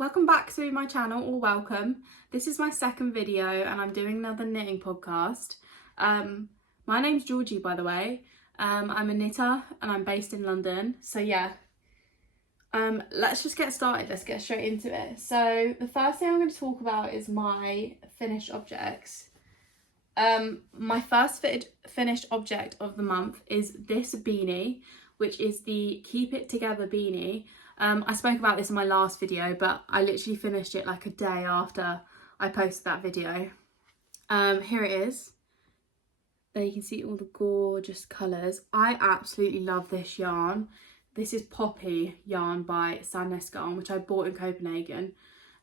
welcome back to my channel, or welcome. This is my second video and I'm doing another knitting podcast. My name's Georgie, by the way. I'm a knitter and I'm based in London. So yeah, let's just get started. Let's get straight into it. So the first thing I'm going to talk about is my finished objects. My first finished object of the month is this beanie, which is the Keep It Together beanie. I spoke about this in my last video, but I literally finished it like a day after I posted that video. Here it is. There you can see all the gorgeous colours. I absolutely love this yarn. This is Poppy yarn by Sandnes Garn, which I bought in Copenhagen.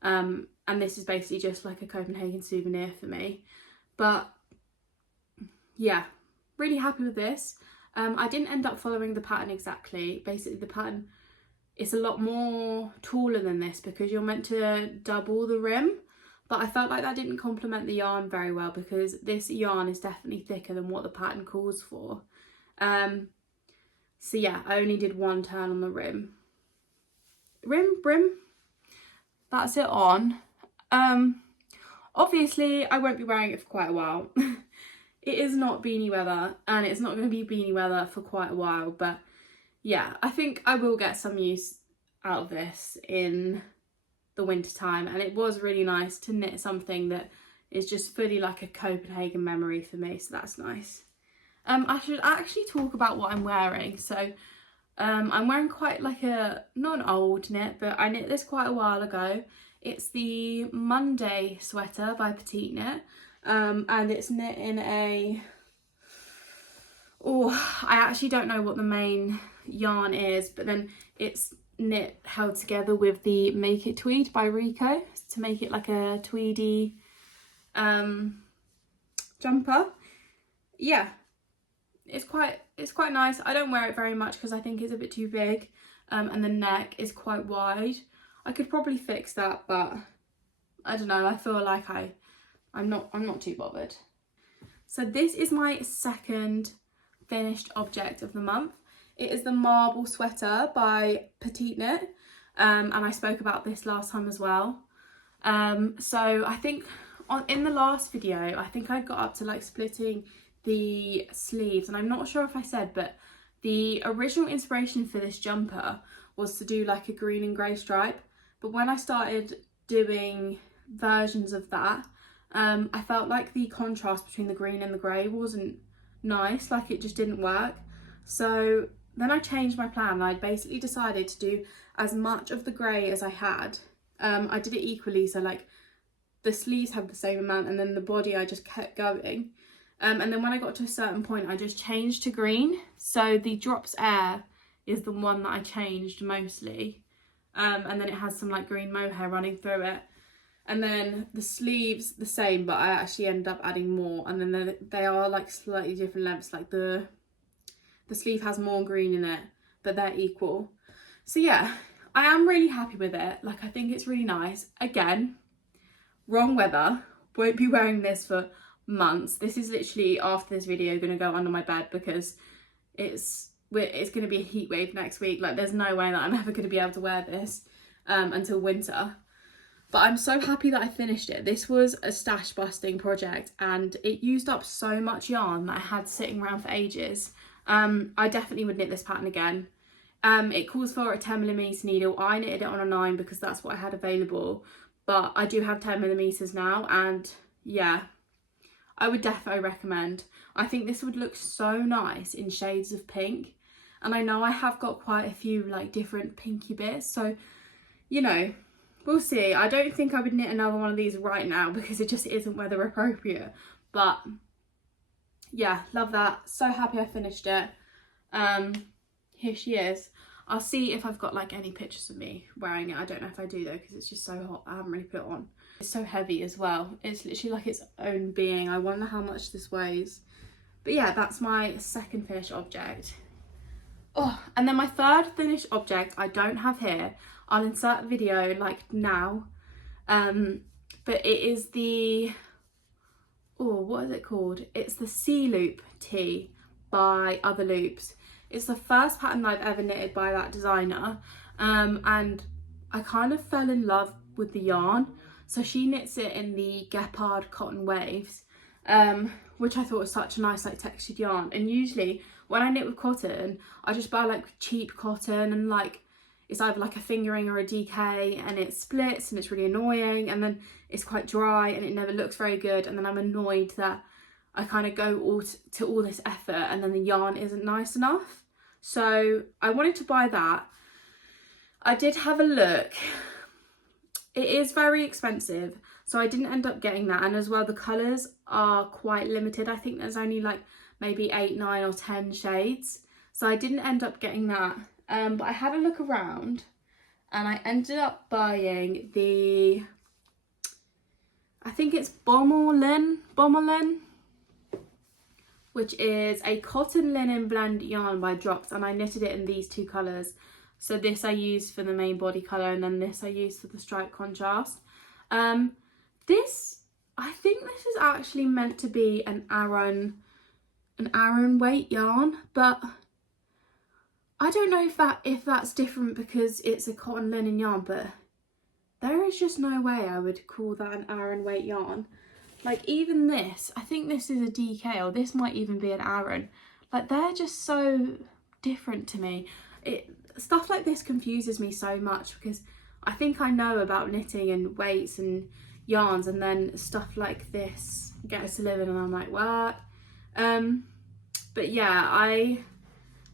And this is basically just like a Copenhagen souvenir for me. But yeah, really happy with this. I didn't end up following the pattern exactly. Basically the pattern, it's a lot more taller than this because you're meant to double the rim, but I felt like that didn't complement the yarn very well because this yarn is definitely thicker than what the pattern calls for. So yeah, I only did one turn on the rim. That's it on. Obviously I won't be wearing it for quite a while. It is not beanie weather and it's not going to be beanie weather for quite a while, but yeah, I think I will get some use out of this in the winter time, and it was really nice to knit something that is just fully like a Copenhagen memory for me, so that's nice. I should actually talk about what I'm wearing. So I'm wearing quite like not an old knit, but I knit this quite a while ago. It's the Monday sweater by Petite Knit, and it's knit in I actually don't know what the main yarn is, but then it's knit held together with the Make It Tweed by Rico to make it like a tweedy jumper. Yeah, it's quite nice. I don't wear it very much because I think it's a bit too big, and the neck is quite wide. I could probably fix that, but I don't know, I feel like I'm not too bothered. So this is my second finished object of the month. It is the marble sweater by Petite Knit, and I spoke about this last time as well. So I think in the last video, I think I got up to like splitting the sleeves, and I'm not sure if I said, but the original inspiration for this jumper was to do like a green and grey stripe, but when I started doing versions of that, I felt like the contrast between the green and the grey wasn't nice, like it just didn't work. So then I changed my plan and I basically decided to do as much of the grey as I had. I did it equally, so like the sleeves had the same amount and then the body I just kept going. And then when I got to a certain point I just changed to green. So the Drops Air is the one that I changed mostly. And then it has some like green mohair running through it. And then the sleeves the same, but I actually ended up adding more, and then they are like slightly different lengths. Like the sleeve has more green in it, but they're equal. So yeah, I am really happy with it. Like I think it's really nice. Again, wrong weather, won't be wearing this for months. This is literally, after this video, going to go under my bed because it's going to be a heat wave next week. Like there's no way that I'm ever going to be able to wear this until winter. But I'm so happy that I finished it. This was a stash busting project and it used up so much yarn that I had sitting around for ages. I definitely would knit this pattern again. It calls for a 10mm needle. I knitted it on a 9 because that's what I had available. But I do have 10mm now, and yeah, I would definitely recommend. I think this would look so nice in shades of pink. And I know I have got quite a few like different pinky bits, so you know, we'll see. I don't think I would knit another one of these right now because it just isn't weather appropriate. But yeah, love that. So happy I finished it. Here she is. I'll see if I've got like any pictures of me wearing it. I don't know if I do though because it's just so hot. I haven't really put it on. It's so heavy as well. It's literally like its own being. I wonder how much this weighs. But yeah, that's my second finished object. Oh, and then my third finished object I don't have here. I'll insert a video like now, but it is the, what is it called? It's the Sea Loop tee by Other Loops. It's the first pattern I've ever knitted by that designer, and I kind of fell in love with the yarn. So she knits it in the Gepard Cotton Waves, which I thought was such a nice like textured yarn. And usually when I knit with cotton, I just buy like cheap cotton, and like it's either like a fingering or a DK, and it splits and it's really annoying, and then it's quite dry and it never looks very good, and then I'm annoyed that I kind of go to all this effort and then the yarn isn't nice enough. So I wanted to buy that. I did have a look. It is very expensive, so I didn't end up getting that. And as well, the colours are quite limited. I think there's only like maybe 8, 9 or 10 shades. So I didn't end up getting that. But I had a look around and I ended up buying the, I think it's Bomberlin, which is a cotton linen blend yarn by Drops, and I knitted it in these two colours. So this I used for the main body colour, and then this I used for the stripe contrast. This, I think this is actually meant to be an Aran weight yarn, but I don't know if that's different because it's a cotton linen yarn, but there is just no way I would call that an Aran weight yarn. Like even this, I think this is a DK, or this might even be an Aran. Like they're just so different to me. Stuff like this confuses me so much because I think I know about knitting and weights and yarns, and then stuff like this gets delivered and I'm like, what? But yeah, I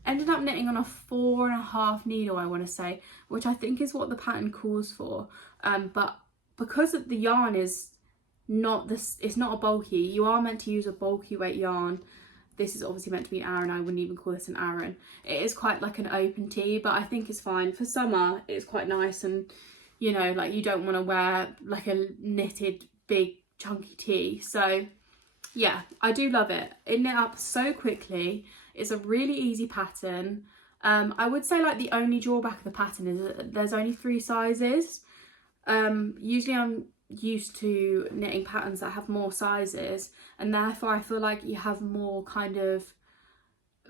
ended up knitting on a 4.5 needle, I want to say, which I think is what the pattern calls for. But because the yarn is not this, it's not a bulky, you are meant to use a bulky weight yarn. This is obviously meant to be Aran. I wouldn't even call this an Aran. It is quite like an open tee, but I think it's fine for summer. It's quite nice, and you know, like you don't want to wear like a knitted big chunky tee. So yeah, I do love it. It knit up so quickly. It's a really easy pattern. I would say like the only drawback of the pattern is that there's only 3 sizes. Usually I'm used to knitting patterns that have more sizes, and therefore I feel like you have more kind of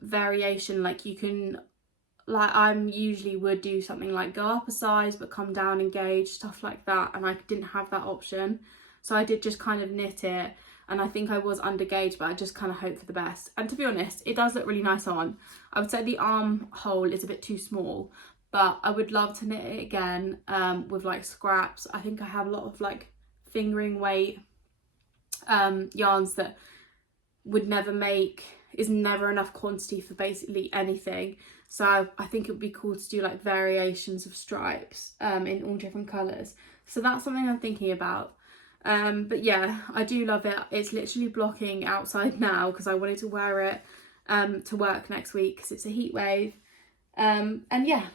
variation. Like you can, like I'm usually would do something like go up a size but come down and gauge, stuff like that, and I didn't have that option. So I did just kind of knit it, and I think I was under gauge, but I just kind of hope for the best. And to be honest, it does look really nice on. I would say the armhole is a bit too small, but I would love to knit it again with like scraps. I think I have a lot of like fingering weight yarns that would never make, is never enough quantity for basically anything. So I think it would be cool to do like variations of stripes in all different colours. So that's something I'm thinking about. But yeah, I do love it. It's literally blocking outside now because I wanted to wear it to work next week because it's a heat wave. And yeah,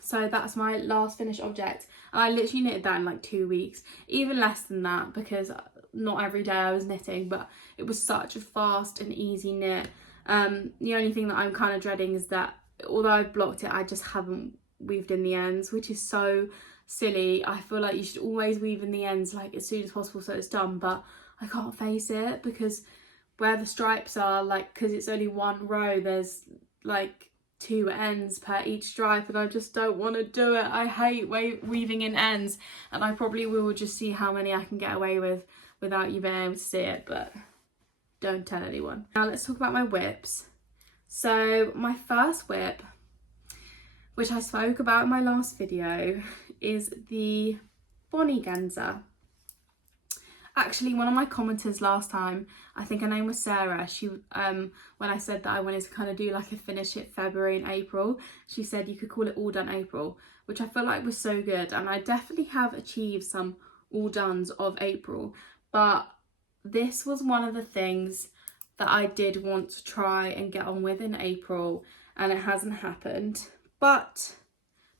so that's my last finished object. And I literally knitted that in like 2 weeks, even less than that, because not every day I was knitting, but it was such a fast and easy knit. The only thing that I'm kind of dreading is that although I've blocked it, I just haven't weaved in the ends, which is so silly. I feel like you should always weave in the ends like as soon as possible so it's done, but I can't face it because where the stripes are, like, because it's only one row, there's like 2 ends per each stripe, and I just don't want to do it. I hate weaving in ends, and I probably will just see how many I can get away with without you being able to see it, but don't tell anyone. Now let's talk about my whips. So my first whip, which I spoke about in my last video, is the Bonnie Genza. Actually, one of my commenters last time, I think her name was Sarah, she when I said that I wanted to kind of do like a finish it February and April, she said you could call it all done April, which I feel like was so good, and I definitely have achieved some all dones of April, but this was one of the things that I did want to try and get on with in April, and it hasn't happened. But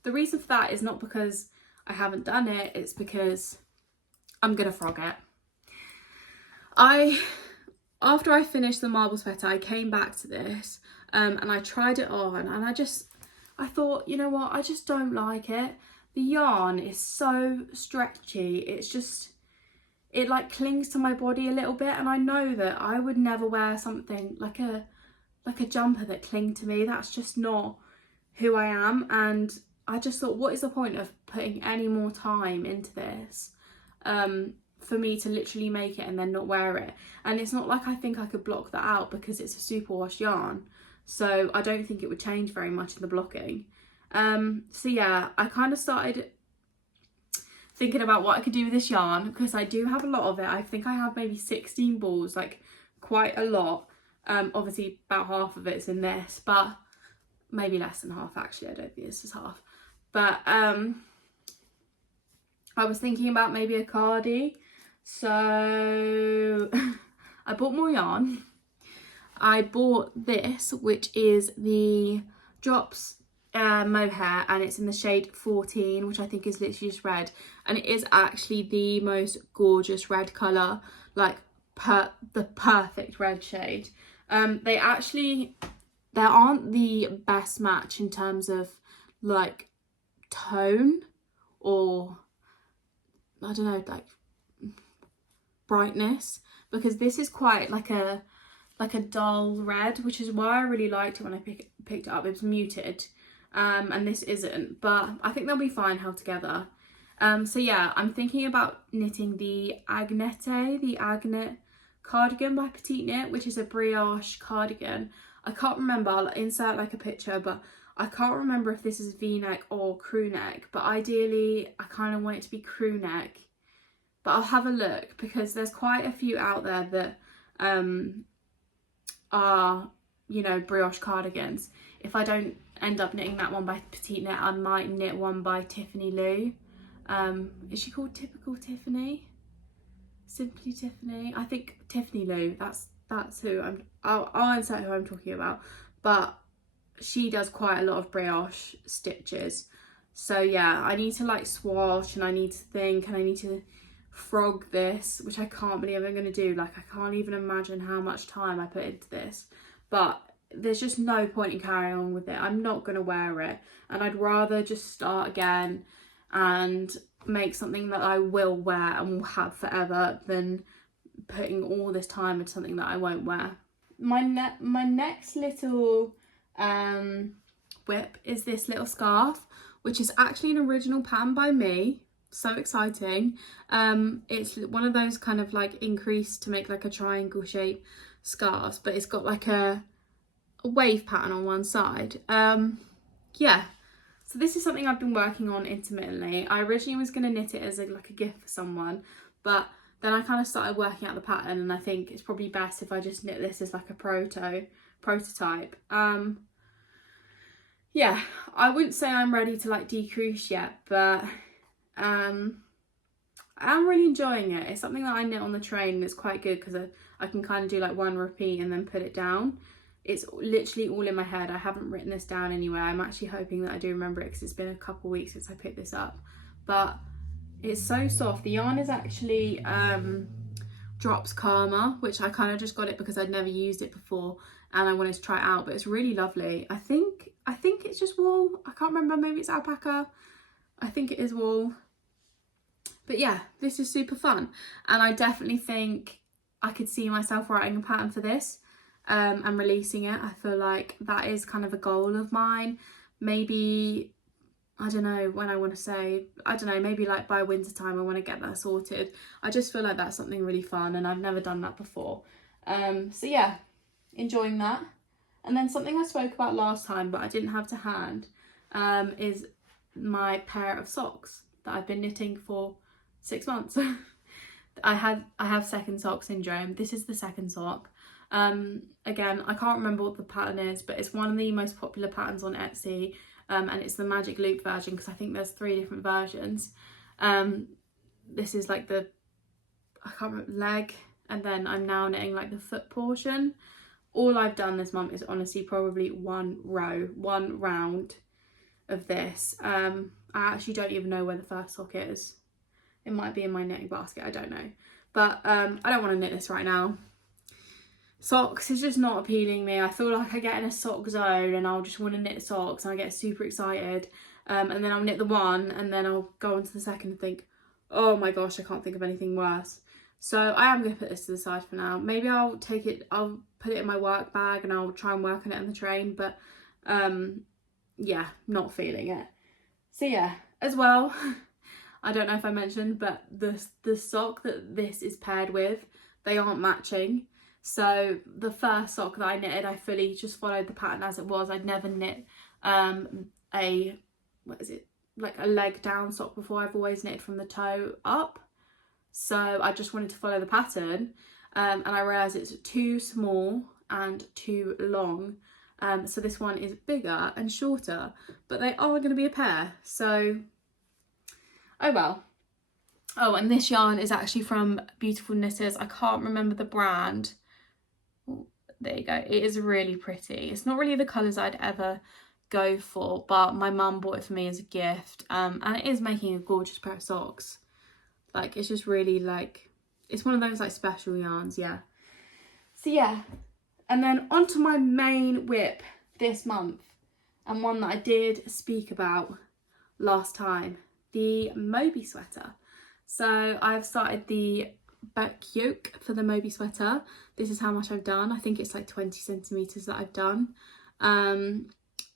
the reason for that is not because I haven't done it, it's because I'm gonna frog it. After I finished the marble sweater, I came back to this and I tried it on, and I thought, you know what, I just don't like it. The yarn is so stretchy, it like clings to my body a little bit, and I know that I would never wear something like a jumper that clinged to me. That's just not who I am, and I just thought, what is the point of putting any more time into this for me to literally make it and then not wear it? And it's not like I think I could block that out because it's a superwash yarn, so I don't think it would change very much in the blocking. So yeah, I kind of started thinking about what I could do with this yarn, because I do have a lot of it. I think I have maybe 16 balls, like quite a lot. Obviously about half of it's in this, but maybe less than half actually. I don't think this is half. But I was thinking about maybe a cardie. So I bought more yarn. I bought this, which is the Drops mohair, and it's in the shade 14, which I think is literally just red, and it is actually the most gorgeous red colour, like the perfect red shade. They aren't the best match in terms of like tone, or I don't know, like brightness, because this is quite like a dull red, which is why I really liked it when I picked it up. It was muted, and this isn't, but I think they'll be fine held together. So yeah, I'm thinking about knitting the Agnet cardigan by Petite Knit, which is a brioche cardigan. I can't remember, I'll insert like a picture, but I can't remember if this is v-neck or crew neck, but ideally I kind of want it to be crew neck, but I'll have a look, because there's quite a few out there that are, you know, brioche cardigans. If I don't end up knitting that one by Petite Knit, I might knit one by Tiffany Lou. Is she called Typical Tiffany? Simply Tiffany? I think Tiffany Lou, that's who I'll insert who I'm talking about, but she does quite a lot of brioche stitches. So yeah, I need to like swatch, and I need to think, and I need to frog this, which I can't believe I'm going to do. Like, I can't even imagine how much time I put into this, but there's just no point in carrying on with it. I'm not going to wear it, and I'd rather just start again and make something that I will wear and will have forever than putting all this time into something that I won't wear. My next little whip is this little scarf, which is actually an original pattern by me. So exciting. It's one of those kind of like increased to make like a triangle shape scarves, but it's got like a wave pattern on one side. Yeah, so this is something I've been working on intermittently. I originally was going to knit it as like a gift for someone, but then I kind of started working out the pattern, and I think it's probably best if I just knit this as like a prototype. Yeah, I wouldn't say I'm ready to like decrease yet, but I am really enjoying it. It's something that I knit on the train, and it's quite good because I can kind of do like one repeat and then put it down. It's literally all in my head. I haven't written this down anywhere. I'm actually hoping that I do remember it, because it's been a couple of weeks since I picked this up, but it's so soft. The yarn is actually Drops Karma, which I kind of just got it because I'd never used it before and I wanted to try it out, but it's really lovely. I think it's just wool. I can't remember, maybe it's alpaca. I think it is wool. But yeah, this is super fun, and I definitely think I could see myself writing a pattern for this and releasing it. I feel like that is kind of a goal of mine. Maybe, I don't know when I want to say, I don't know, maybe like by winter time I want to get that sorted. I just feel like that's something really fun, and I've never done that before. So yeah, enjoying that. And then something I spoke about last time but I didn't have to hand is my pair of socks that I've been knitting for 6 months. I have second sock syndrome. This is the second sock. Again, I can't remember what the pattern is, but it's one of the most popular patterns on Etsy, and it's the magic loop version, because I think there's 3 different versions. This is like the, I can't remember, leg, and then I'm now knitting like the foot portion. All I've done this month is honestly probably one round of this. I actually don't even know where the first sock is. It might be in my knitting basket, I don't know. But I don't want to knit this right now. Socks is just not appealing me. I feel like I get in a sock zone and I'll just want to knit socks and I get super excited. And then I'll knit the one and then I'll go on to the second and think, oh my gosh, I can't think of anything worse. So I am going to put this to the side for now. Maybe I'll put it in my work bag and I'll try and work on it on the train. But yeah, not feeling it. So yeah, as well, I don't know if I mentioned, but the sock that this is paired with, they aren't matching. So the first sock that I knitted, I fully just followed the pattern as it was. I'd never knit a, what is it, like a leg down sock before. I've always knitted from the toe up. So I just wanted to follow the pattern, and I realised it's too small and too long. So this one is bigger and shorter, but they are going to be a pair. So, oh well. Oh, and this yarn is actually from Beautiful Knitters. I can't remember the brand. Oh, there you go. It is really pretty. It's not really the colours I'd ever go for, but my mum bought it for me as a gift. And it is making a gorgeous pair of socks. Like, it's just really like, it's one of those like special yarns, yeah. So yeah, and then onto my main whip this month, and one that I did speak about last time, the Moby sweater. So I've started the back yoke for the Moby sweater. This is how much I've done. I think it's like 20 centimeters that I've done.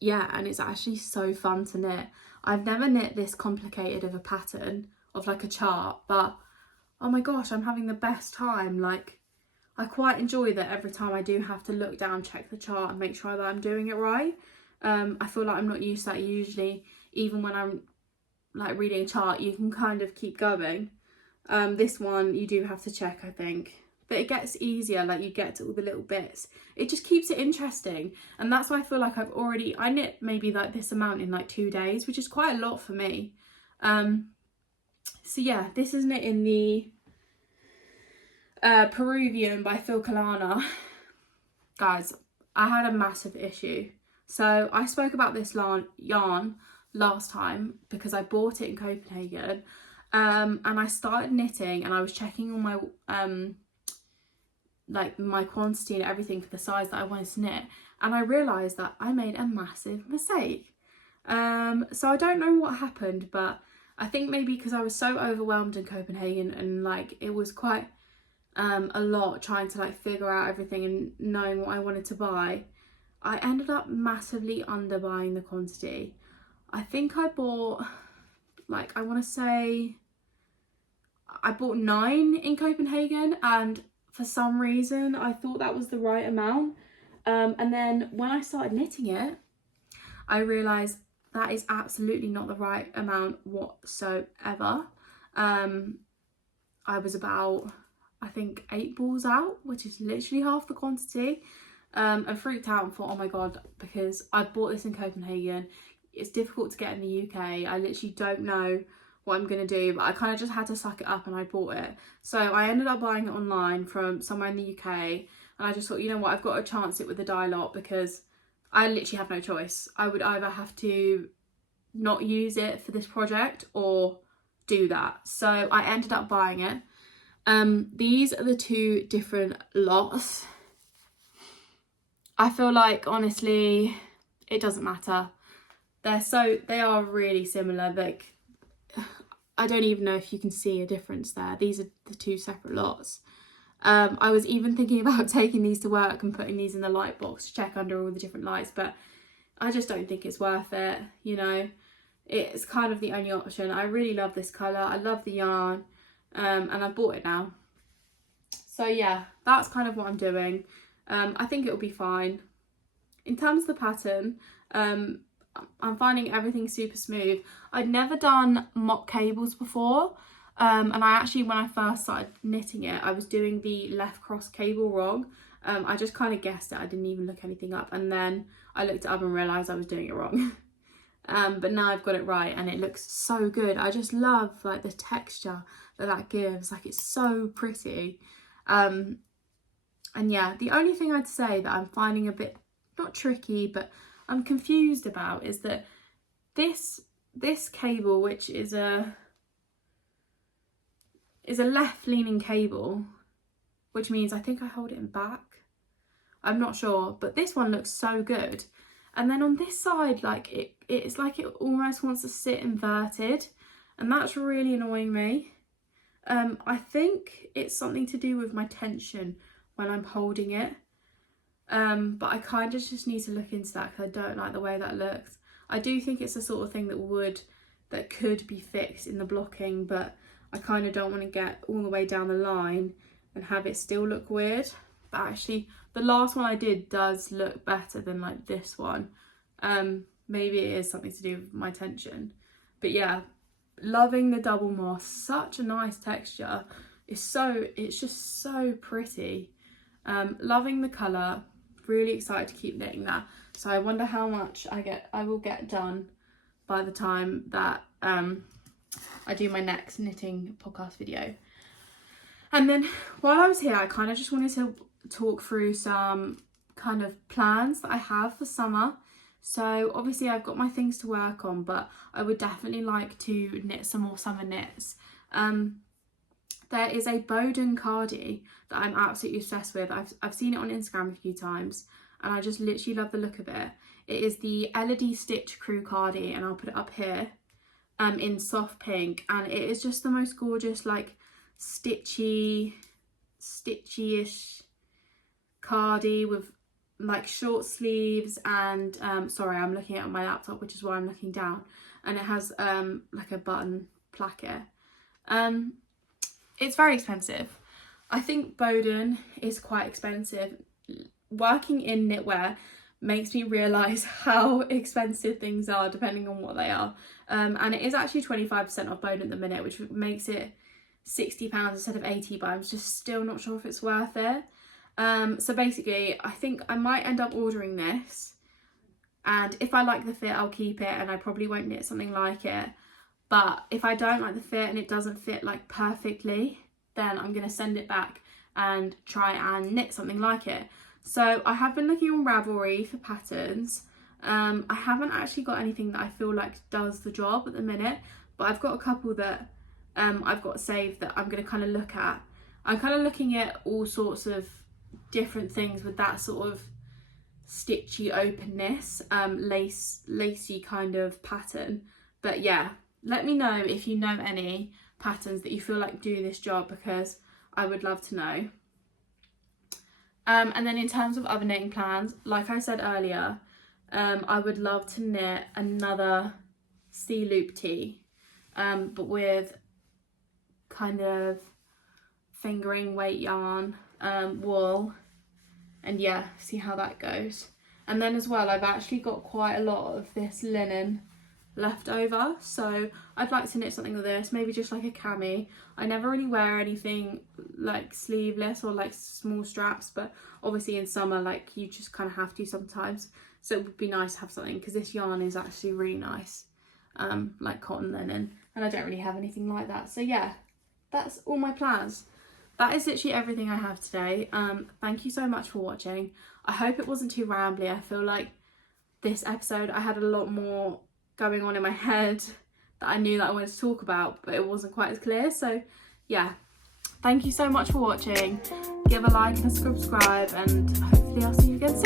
Yeah, and it's actually so fun to knit. I've never knit this complicated of a pattern, of like a chart, but oh my gosh, I'm having the best time. Like, I quite enjoy that every time I do have to look down, check the chart and make sure that I'm doing it right. I feel like I'm not used to that usually. Even when I'm like reading a chart, you can kind of keep going. This one you do have to check, I think, but it gets easier. Like, you get to all the little bits. It just keeps it interesting, and that's why I feel like I knit maybe like this amount in like 2 days, which is quite a lot for me. So yeah, this is knit in the Peruvian by Phil Kalana. Guys, I had a massive issue. So I spoke about this yarn last time because I bought it in Copenhagen, and I started knitting and I was checking all my like my quantity and everything for the size that I wanted to knit, and I realised that I made a massive mistake. So I don't know what happened, but I think maybe because I was so overwhelmed in Copenhagen and like it was quite a lot trying to like figure out everything and knowing what I wanted to buy, I ended up massively under buying the quantity. I think I bought, like, I want to say I bought 9 in Copenhagen, and for some reason I thought that was the right amount, and then when I started knitting it, I realised that is absolutely not the right amount whatsoever. I was about, I think, 8 balls out, which is literally half the quantity, and freaked out and thought, oh my god, because I bought this in Copenhagen, it's difficult to get in the UK, I literally don't know what I'm gonna do, but I kind of just had to suck it up and I bought it. So I ended up buying it online from somewhere in the UK, and I just thought, you know what, I've got to chance it with the dye lot because I literally have no choice. I would either have to not use it for this project or do that. So I ended up buying it. These are the 2 different lots. I feel like, honestly, it doesn't matter. They are really similar. Like, I don't even know if you can see a difference there. These are the 2 separate lots. I was even thinking about taking these to work and putting these in the light box to check under all the different lights, but I just don't think it's worth it, you know. It's kind of the only option. I really love this colour. I love the yarn, and I bought it now. So yeah, that's kind of what I'm doing. I think it'll be fine. In terms of the pattern, I'm finding everything super smooth. I'd never done mock cables before, and I actually, when I first started knitting it, I was doing the left cross cable wrong. I just kind of guessed it. I didn't even look anything up, and then I looked it up and realised I was doing it wrong. But now I've got it right and it looks so good. I just love like the texture that gives. Like, it's so pretty. And yeah, the only thing I'd say that I'm finding a bit, not tricky, but I'm confused about is that this cable, which is a left leaning cable, which means I think I hold it in back. I'm not sure, but this one looks so good. And then on this side, like it's like it almost wants to sit inverted, and that's really annoying me. I think it's something to do with my tension when I'm holding it. But I kind of just need to look into that because I don't like the way that looks. I do think it's the sort of thing that would that could be fixed in the blocking, but I kind of don't want to get all the way down the line and have it still look weird. But actually the last one I did does look better than like this one. Maybe it is something to do with my tension, but yeah, loving the double moss. Such a nice texture. It's just so pretty. Loving the colour. Really excited to keep knitting that. So I wonder how much I will get done by the time that I do my next knitting podcast video. And then while I was here, I kind of just wanted to talk through some kind of plans that I have for summer. So obviously I've got my things to work on, but I would definitely like to knit some more summer knits. There is a Bowden cardie that I'm absolutely obsessed with. I've seen it on Instagram a few times and I just literally love the look of it. It is the Elodie Stitch Crew cardie, and I'll put it up here in soft pink, and it is just the most gorgeous, like stitchy-ish cardie with like short sleeves, and sorry, I'm looking at my laptop, which is why I'm looking down, and it has like a button placket. It's very expensive. I think Bowden is quite expensive. Working in knitwear makes me realise how expensive things are depending on what they are. And it is actually 25% off Bowden at the minute, which makes it £60 instead of 80, but I'm just still not sure if it's worth it. So basically, I think I might end up ordering this, and if I like the fit, I'll keep it, and I probably won't knit something like it. But if I don't like the fit and it doesn't fit like perfectly, then I'm going to send it back and try and knit something like it. So I have been looking on Ravelry for patterns. I haven't actually got anything that I feel like does the job at the minute, but I've got a couple that I've got saved that I'm going to kind of look at. I'm kind of looking at all sorts of different things with that sort of stitchy openness, lacy kind of pattern. But yeah, let me know if you know any patterns that you feel like do this job, because I would love to know. And then in terms of other knitting plans, like I said earlier, I would love to knit another C-loop tee, but with kind of fingering weight yarn, wool, and yeah, see how that goes. And then as well, I've actually got quite a lot of this linen left over, so I'd like to knit something with this, maybe just like a cami. I never really wear anything like sleeveless or like small straps, but obviously in summer, like, you just kind of have to sometimes, so it would be nice to have something, because this yarn is actually really nice, like cotton linen, and I don't really have anything like that. So yeah, that's all my plans. That is literally everything I have today. Thank you so much for watching. I hope it wasn't too rambly. I feel like this episode I had a lot more going on in my head that I knew that I wanted to talk about, but it wasn't quite as clear. So yeah, thank you so much for watching. Give a like and a subscribe, and hopefully I'll see you again soon.